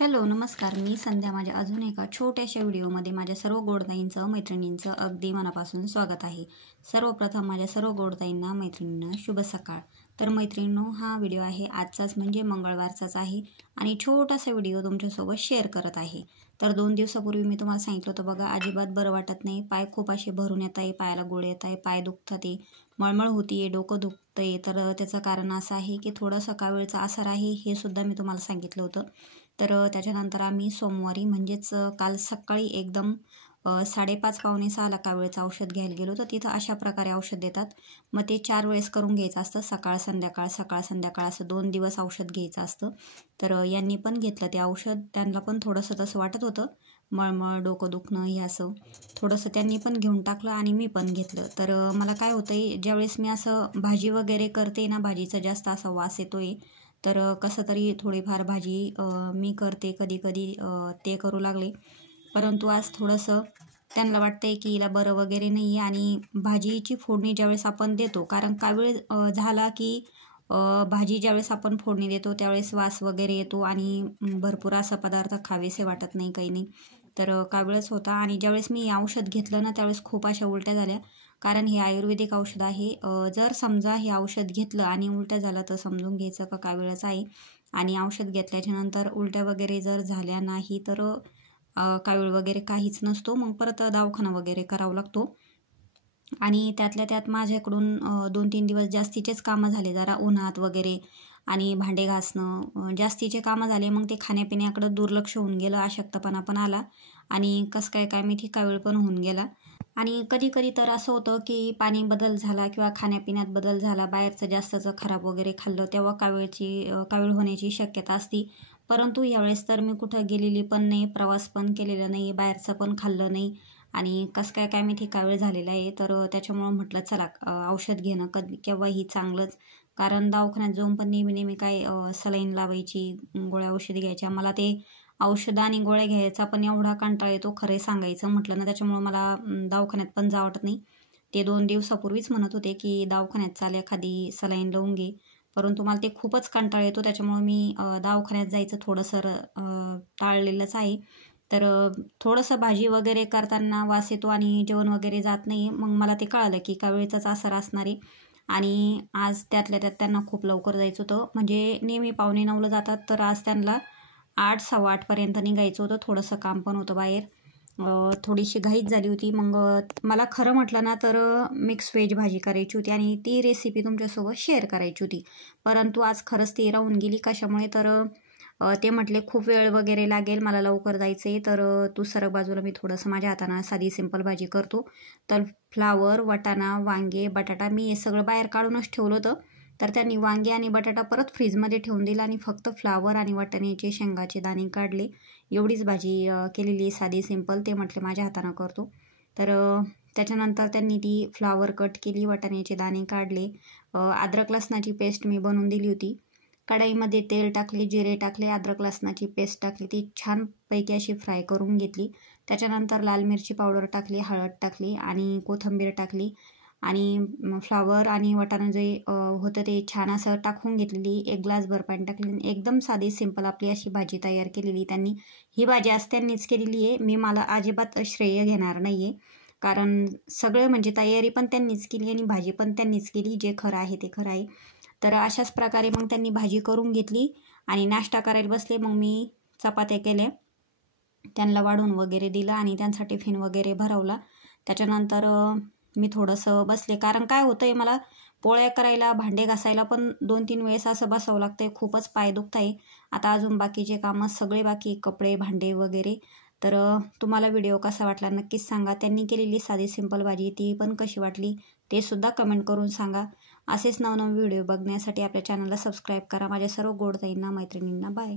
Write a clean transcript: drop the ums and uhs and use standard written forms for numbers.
Hello नमस्कार, मी संध्या. माझ्या अजून एका छोट्याशा व्हिडिओमध्ये माझ्या सर्व गोडताईंचं मैत्रिणींचं अगदी मनापासून स्वागत आहे. सर्वप्रथम माझ्या सर्व गोडताईंना मैत्रिणींना शुभ सकाळ. तर मैत्रिणींनो, हा व्हिडिओ आहे आजचाच म्हणजे मंगळवारचाच आहे आणि छोटासा व्हिडिओ तुमच्यासोबत शेअर करत आहे. तर 2 दिवसापूर्वी मी तुम्हाला सांगितलं होतं बघा, अजिबात बरं वाटत नाही, पाय खूप असे भरून येत आहे, पायाला गोळे येत आहे, पाय दुखतात आहे, मळमळ होती आहे, डोकं दुखतं आहे. तर त्याचं कारण असं आहे की थोडंसं कावीळचा आजार आहे, हे सुद्धा मी तुम्हाला सांगितलं होतं. तर त्याच्यानंतर आम्ही सोमवारी म्हणजेच काल सकाळी एकदम 5:30 पावणे 6ला कावीळचं औषध घ्यायला गेलो. तर तिथं अशा प्रकारे औषध देतात. मग ते 4 वेळेस करून घ्यायचं असतं, सकाळ संध्याकाळ सकाळ संध्याकाळ असं 2 दिवस औषध घ्यायचं असतं. तर यांनी पण घेतलं ते औषध. त्यांना पण थोडंसं तसं वाटत होतं, मळमळ डोकं दुखणं हे असं थोडंसं. त्यांनी पण घेऊन टाकलं आणि मी पण घेतलं. तर मला काय होतं आहे, ज्यावेळेस मी असं भाजी वगैरे करते ना, भाजीचा जास्त असा वास येतो आहे. तर कसं तरी थोडीफार भाजी मी करते, कधी कधी ते करू लागले. परंतु आज थोडंसं त्यांना वाटतं आहे की हिला बरं वगैरे नाही आहे. आणि भाजीची फोडणी ज्यावेळेस आपण देतो, कारण कावीळ झाला की भाजी ज्यावेळेस आपण फोडणी देतो त्यावेळेस वास वगैरे येतो आणि भरपूर असा पदार्थ खावेसे वाटत नाही, काही नाही. तर कावीळच होता. आणि ज्यावेळेस मी हे औषध घेतलं ना, त्यावेळेस खूप अशा उलट्या झाल्या. कारण हे आयुर्वेदिक औषध आहे. जर समजा हे औषध घेतलं आणि उलट्या झालं तर समजून घ्यायचं का कावीळच आहे. आणि औषध घेतल्याच्या नंतर उलट्या वगैरे जर झाल्या नाही तर कावीळ वगैरे काहीच नसतो, मग परत दवाखाना वगैरे करावा लागतो. आणि त्यातल्या त्यात माझ्याकडून 2-3 दिवस जास्तीचेच कामं झाले, जरा उन्हात वगैरे आणि भांडे घासणं जास्तीचे कामं झाले. मग ते खाण्यापिण्याकडं दुर्लक्ष होऊन गेलं, अशक्तपणा पण आला आणि कसं काय माहिती कावीळ पण होऊन गेला. आणि कधी कधी तर असं होतं की पाणी बदल झाला किंवा खाण्यापिण्यात बदल झाला, बाहेरचं जास्तचं खराब वगैरे खाल्लं, तेव्हा कावीळ होण्याची शक्यता असती. परंतु यावेळेस तर मी कुठं गेलेली पण नाही, प्रवास पण केलेला नाही, बाहेरचं पण खाल्लं नाही आणि कसं काय माहिती कावीळ झालेला आहे. तर त्याच्यामुळं म्हटलं चला औषध घेणं केव्हाही चांगलंच. कारण दवाखान्यात जाऊन पण नेहमी काय सलाईन लावायची, गोळ्या औषधी घ्यायच्या. मला ते औषधं आणि गोळ्या घ्यायचा पण एवढा कंटाळा येतो, खरं सांगायचं म्हटलं ना. त्याच्यामुळं मला दवाखान्यात पण जावं वाटत नाही. ते 2 दिवसापूर्वीच म्हणत होते की दवाखान्यात चाल, एखादी सलाईन लावून घे. परंतु मला ते खूपच कंटाळा येतो, त्याच्यामुळं मी दवाखान्यात जायचं थोडंसं टाळलेलंच आहे. तर थोडंसं भाजी वगैरे करताना वास येतो आणि जेवण वगैरे जात नाही. मग मला ते कळालं की कावीळचाच आजार असणार आहे. आणि आज त्यातल्या त्यात त्यांना खूप लवकर जायचं होतं, म्हणजे नेहमी 8:45ला जातात, तर आज त्यांना 8, 8:15पर्यंत निघायचं होतं. थोडंसं काम पण होतं बाहेर, थोडीशी घाईच झाली होती. मग मला खरं म्हटलं ना तर मिक्स व्हेज भाजी करायची होती आणि ती रेसिपी तुमच्यासोबत शेअर करायची होती. परंतु आज खरंच ती राहून गेली. कशामुळे तर ते म्हटले खूप वेळ वगैरे लागेल, मला लवकर जायचं आहे. तर तू सरक बाजूला, मी थोडंसं माझ्या हातानं साधी सिंपल भाजी करतो. तर फ्लावर, वाटाणा, वांगे, बटाटा मी हे सगळं बाहेर काढूनच ठेवलं होतं. तर त्यांनी वांगे आणि बटाटा परत फ्रीजमध्ये ठेवून दिला आणि फक्त फ्लावर आणि वाटाण्याचे शेंगाचे दाणे काढले. एवढीच भाजी केलेली साधी सिंपल. ते म्हटले माझ्या हातानं करतो. तर त्याच्यानंतर त्यांनी ती फ्लावर कट केली, वाटाण्याचे दाणे काढले, अद्रक लसणाची पेस्ट मी बनवून दिली होती. कढईमध्ये तेल टाकले, जिरे टाकले, अद्रक लसणाची पेस्ट टाकली, ती छानपैकी अशी फ्राय करून घेतली. त्याच्यानंतर लाल मिरची पावडर टाकली, हळद टाकली आणि कोथिंबीर टाकली आणि फ्लावर आणि वाटाणा जे होतं ते छान असं टाकून घेतलेली. 1 ग्लासभर पाणी टाकले. एकदम साधी सिंपल आपली अशी भाजी तयार केलेली त्यांनी. ही भाजी आज त्यांनीच केलेली आहे, मला अजिबात श्रेय घेणार नाही आहे. कारण सगळं म्हणजे तयारी पण त्यांनीच केली आणि भाजी पण त्यांनीच केली. जे खरं आहे ते खरं आहे. तर अशाच प्रकारे मग त्यांनी भाजी करून घेतली आणि नाश्ता करायला बसले. मग मी चपात्या केल्या, त्यांना वाढून वगैरे दिलं आणि त्यांचा टिफिन वगैरे भरवला. त्याच्यानंतर मी थोडंसं बसले, कारण काय होतं आहे, मला पोळ्या करायला, भांडे घासायला पण 2-3 वेळेस असं बसावं लागतं आहे. खूपच पाय दुखत आहे. आता अजून बाकीचे कामं सगळे बाकी, कपडे, भांडे वगैरे. तर तुम्हाला व्हिडिओ कसा वाटला नक्कीच सांगा. त्यांनी केलेली साधी सिंपल भाजी ती पण कशी वाटली ते सुद्धा कमेंट करून सांगा. असेच नवनवीन व्हिडिओ बघण्यासाठी आपल्या चॅनलला सबस्क्राईब करा. माझ्या सर्व गोडताईंना, मैत्रिणींना बाय.